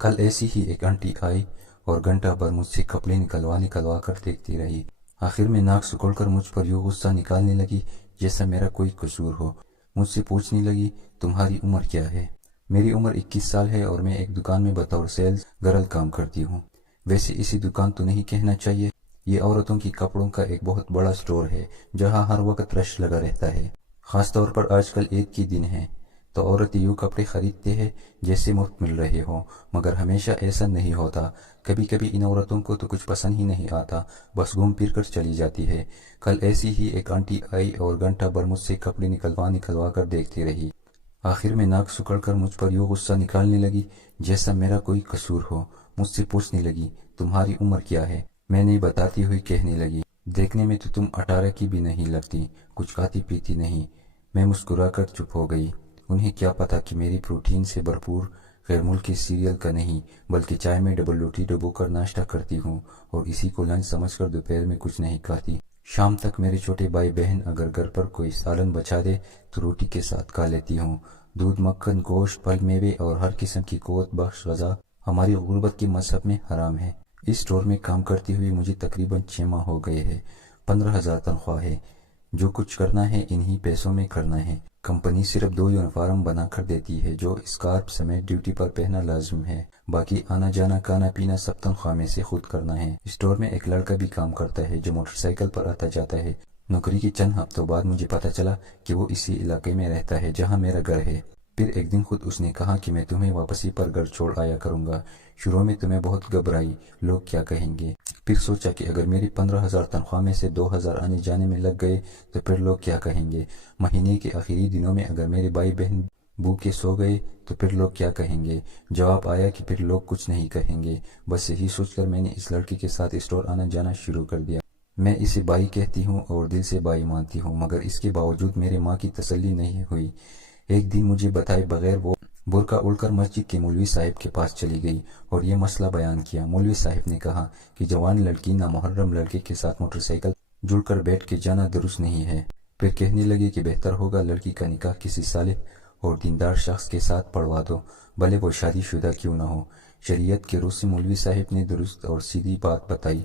کل ایسی ہی ایک آنٹی آئی اور گھنٹہ بھر مجھ سے کپڑے نکلوا کر دیکھتی رہی۔ آخر میں ناک سکڑ کر مجھ پر یوں غصہ نکالنے لگی جیسا میرا کوئی قصور ہو۔ مجھ سے پوچھنے لگی، تمہاری عمر کیا ہے؟ میری عمر 21 سال ہے اور میں ایک دکان میں بطور سیلز گرل کام کرتی ہوں۔ ویسے اسی دکان تو نہیں کہنا چاہیے، یہ عورتوں کی کپڑوں کا ایک بہت بڑا سٹور ہے جہاں ہر وقت رش لگا رہتا ہے۔ خاص طور پر آج کل عید کے دن ہیں تو عورتیں یوں کپڑے خریدتے ہیں جیسے مفت مل رہے ہوں، مگر ہمیشہ ایسا نہیں ہوتا۔ کبھی کبھی ان عورتوں کو تو کچھ پسند ہی نہیں آتا، بس گھوم پھر کر چلی جاتی ہے۔ کل ایسی ہی ایک آنٹی آئی اور گھنٹہ بھر مجھ سے کپڑے نکلوا کر دیکھتی رہی۔ آخر میں ناک سکڑ کر مجھ پر یوں غصہ نکالنے لگی جیسا میرا کوئی قصور ہو۔ مجھ سے پوچھنے لگی، تمہاری عمر کیا ہے؟ میں نے بتاتی ہوئی کہنے لگی، دیکھنے میں تو تم 18 کی بھی نہیں لگتی، کچھ کھاتی پیتی نہیں۔ میں مسکرا کر چپ ہو گئی۔ انہیں کیا پتا کہ میری پروٹین سے بھرپور غیر ملکی سیریل کا نہیں بلکہ چائے میں ڈبل روٹی ڈبو کر ناشتہ کرتی ہوں اور اسی کو لنچ سمجھ کر دوپہر میں کچھ نہیں کھاتی۔ شام تک میرے چھوٹے بھائی بہن اگر گھر پر کوئی سالن بچا دے تو روٹی کے ساتھ کھا لیتی ہوں۔ دودھ، مکھن، گوشت، پھل، میوے اور ہر قسم کی قوت بخش غذا ہماری غربت کے مذہب میں حرام ہے۔ اس اسٹور میں کام کرتے ہوئے مجھے تقریباً 6 ماہ ہو گئے ہیں۔ 15,000 تنخواہ ہے۔ جو کچھ کرنا ہے انہی پیسوں میں کرنا ہے۔ کمپنی صرف 2 یونیفارم بنا کر دیتی ہے جو اسکارف سمیت ڈیوٹی پر پہننا لازم ہے، باقی آنا جانا کھانا پینا سب تنخواہ میں سے خود کرنا ہے۔ اسٹور میں ایک لڑکا بھی کام کرتا ہے جو موٹر سائیکل پر آتا جاتا ہے۔ نوکری کے چند ہفتوں بعد مجھے پتہ چلا کہ وہ اسی علاقے میں رہتا ہے جہاں میرا گھر ہے۔ پھر ایک دن خود اس نے کہا کہ میں تمہیں واپسی پر گھر چھوڑ آیا کروں گا۔ شروع میں تو میں بہت گھبرائی، لوگ کیا کہیں گے۔ پھر سوچا کہ اگر میری 15,000 تنخواہ میں سے 2,000 آنے جانے میں لگ گئے تو پھر لوگ کیا کہیں گے۔ مہینے کے آخری دنوں میں اگر میرے بھائی بہن بھوکے سو گئے تو پھر لوگ کیا کہیں گے۔ جواب آیا کہ پھر لوگ کچھ نہیں کہیں گے۔ بس یہی سوچ کر میں نے اس لڑکی کے ساتھ اسٹور آنا جانا شروع کر دیا۔ میں اسے بھائی کہتی ہوں اور دل سے بھائی مانتی ہوں، مگر اس کے باوجود میرے ماں کی تسلی نہیں ہوئی۔ ایک دن مجھے بتائے بغیر وہ برقع اڑ کر مسجد کے مولوی صاحب کے پاس چلی گئی اور یہ مسئلہ بیان کیا۔ مولوی صاحب نے کہا کہ جوان لڑکی نامحرم لڑکے کے ساتھ موٹر سائیکل جڑ کر بیٹھ کے جانا درست نہیں ہے۔ پھر کہنے لگے کہ بہتر ہوگا لڑکی کا نکاح کسی صالح اور دیندار شخص کے ساتھ پڑھوا دو، بھلے وہ شادی شدہ کیوں نہ ہو۔ شریعت کے روح سے مولوی صاحب نے درست اور سیدھی بات بتائی،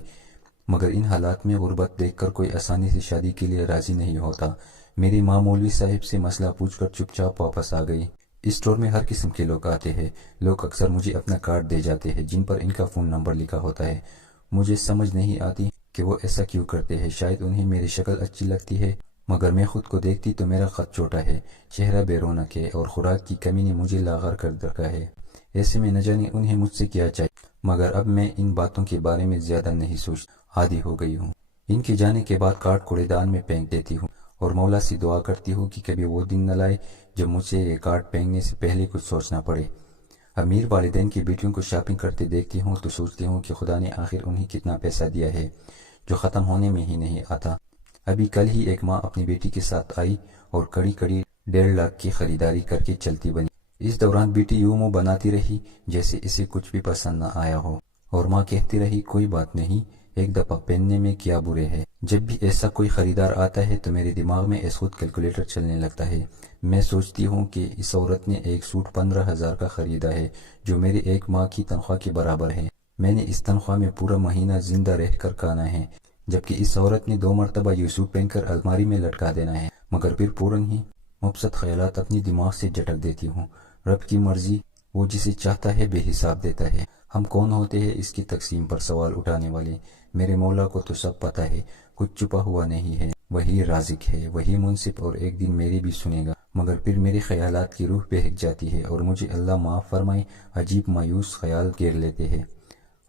مگر ان حالات میں غربت دیکھ کر کوئی آسانی سے شادی کے لیے راضی نہیں ہوتا۔ میری ماں مولوی صاحب سے مسئلہ پوچھ کر چپ چاپ واپس آ گئی۔ اس اسٹور میں ہر قسم کے لوگ آتے ہیں۔ لوگ اکثر مجھے اپنا کارڈ دے جاتے ہیں جن پر ان کا فون نمبر لکھا ہوتا ہے۔ مجھے سمجھ نہیں آتی کہ وہ ایسا کیوں کرتے ہیں۔ شاید انہیں میری شکل اچھی لگتی ہے، مگر میں خود کو دیکھتی تو میرا قد چھوٹا ہے، چہرہ بے رونق ہے اور خوراک کی کمی نے مجھے لاغر کر رکھا ہے۔ ایسے میں نہ جانے انہیں مجھ سے کیا چاہیے، مگر اب میں ان باتوں کے بارے میں زیادہ نہیں سوچتی، عادی ہو گئی ہوں۔ ان کے جانے کے بعد کارڈ کوڑے دان میں پھینک دیتی ہوں اور مولا سے دعا کرتی ہوں کہ کبھی وہ دن نہ لائے جب مجھے یہ کارڈ پھینکنے سے پہلے کچھ سوچنا پڑے۔ امیر والدین کی بیٹیوں کو شاپنگ کرتے دیکھتی ہوں تو سوچتی ہوں کہ خدا نے آخر انہیں کتنا پیسہ دیا ہے جو ختم ہونے میں ہی نہیں آتا۔ ابھی کل ہی ایک ماں اپنی بیٹی کے ساتھ آئی اور کڑی 1.5 لاکھ کی خریداری کر کے چلتی بنی۔ اس دوران بیٹی یوں منہ بناتی رہی جیسے اسے کچھ بھی پسند نہ آیا ہو، اور ماں کہتی رہی، کوئی بات نہیں، ایک دفعہ پہننے میں کیا برے ہے۔ جب بھی ایسا کوئی خریدار آتا ہے تو میرے دماغ میں اس خود کیلکولیٹر چلنے لگتا ہے۔ میں سوچتی ہوں کہ اس عورت نے ایک سوٹ 15,000 کا خریدا ہے جو میری ایک ماہ کی تنخواہ کے برابر ہے۔ میں نے اس تنخواہ میں پورا مہینہ زندہ رہ کر کھانا ہے، جبکہ اس عورت نے 2 مرتبہ یہ سوٹ پہن کر الماری میں لٹکا دینا ہے۔ مگر پھر فوراً ہی مبسط خیالات اپنی دماغ سے جھٹک دیتی ہوں۔ رب کی مرضی، وہ جسے چاہتا ہے بے حساب دیتا ہے۔ ہم کون ہوتے ہیں اس کی تقسیم پر سوال اٹھانے والے؟ میرے مولا کو تو سب پتہ ہے، کچھ چھپا ہوا نہیں ہے۔ وہی رازق ہے، وہی منصف، اور ایک دن میری بھی سنے گا۔ مگر پھر میرے خیالات کی روح بہک جاتی ہے اور مجھے اللہ معاف فرمائے عجیب مایوس خیال گھیر لیتے ہیں۔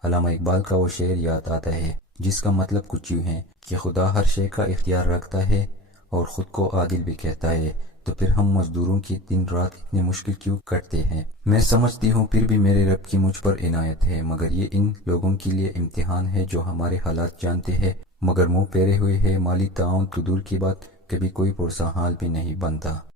علامہ اقبال کا وہ شعر یاد آتا ہے جس کا مطلب کچھ یوں ہے کہ خدا ہر شے کا اختیار رکھتا ہے اور خود کو عادل بھی کہتا ہے، تو پھر ہم مزدوروں کی دن رات اتنے مشکل کیوں کٹتے ہیں؟ میں سمجھتی ہوں پھر بھی میرے رب کی مجھ پر عنایت ہے، مگر یہ ان لوگوں کے لیے امتحان ہے جو ہمارے حالات جانتے ہیں مگر منہ پھیرے ہوئے ہیں۔ مالی تعاون تو دور کی بات، کبھی کوئی پرسا حال بھی نہیں بنتا۔